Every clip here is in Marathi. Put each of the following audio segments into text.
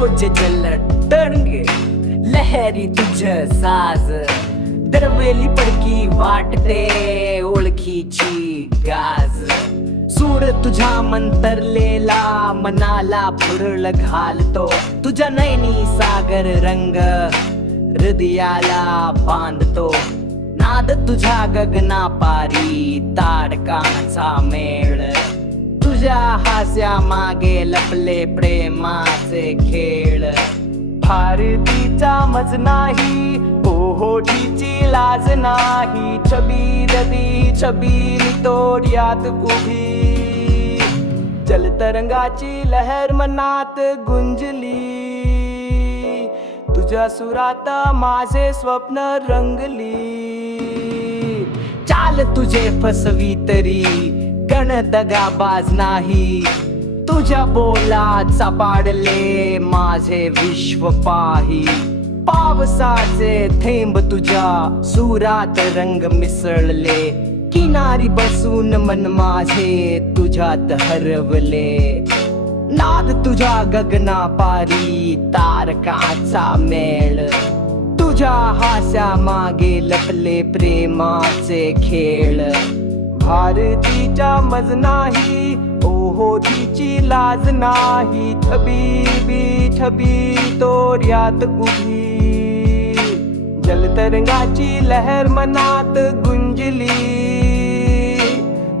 रोज जल तरंगे लहरी तुझ साज. दरवेली पडकी वाटते ओळखीची गाज. सूर तुझ्या मंतरलेला मनाला पुरळ घालतो. तुझ्या नैनी सागर रंग हृदयाला बांधतो. नाद तुझ्या गगना पारी ताडकांचा मेळ. तुझ्या हास्या मागे लपले प्रेमाचे खेळ. भारतीचा मज नाही ओहोटीची लाज नाही. छबी नदी छबी तोड्यात उभी. जलतरंगाची लहर मनात गुंजली. तुझ्या सुरात माझे स्वप्न रंगली. चाल तुझे फसवी तरी गण दगाबाज नाही. तुझ्या बोलाचा पाडले माझे विश्व पाही. पावसाचे थेंब तुझ्या सुरात रंग मिसळले. किनारी बसून मन माझे तुझ्यात हरवले. नाद तुझ्या गगना पारी तारकाचा मेळ. तुझ्या हास्या मागे लपले प्रेमाचे खेळ. भारतीच्या मज नाही ओहो तिची लाज नाही. थबी बी छबी तोऱ्यात उभी जलतरंगाची लहर मनात गुंजली.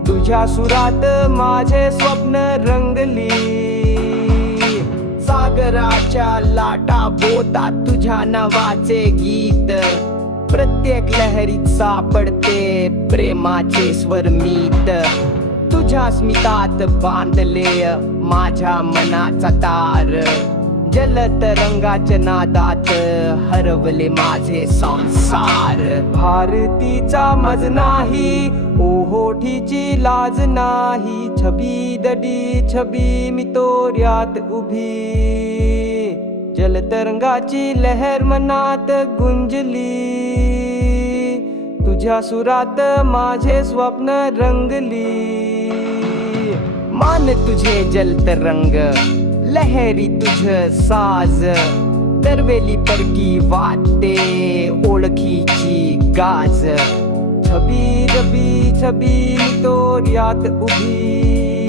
तुझ्या सुरात माझे स्वप्न रंगली. सागराच्या लाटा बोतात तुझ्या नावाचे गीत. प्रत्येक लहरीत सापडते. प्रेमाचे स्वरमीत तुझ्या स्मितात बांधले माझ्या मनाचा तार. जलतरंगाच्या नादात हरवले माझे संसार. भारतीचा मज नाही ओहोठीची लाज नाही. छबी दडी छबी मी तोऱ्यात उभी. जलतरंगाची लहर मनात गुंजली. तुझ्या सुरात माझे स्वप्न रंगली. मान तुझे जलतरंग लहरी तुझ साज. दरवेली परकी वाटे ओळखीची गाज. छबी रबी छबी तोर्यात उभी.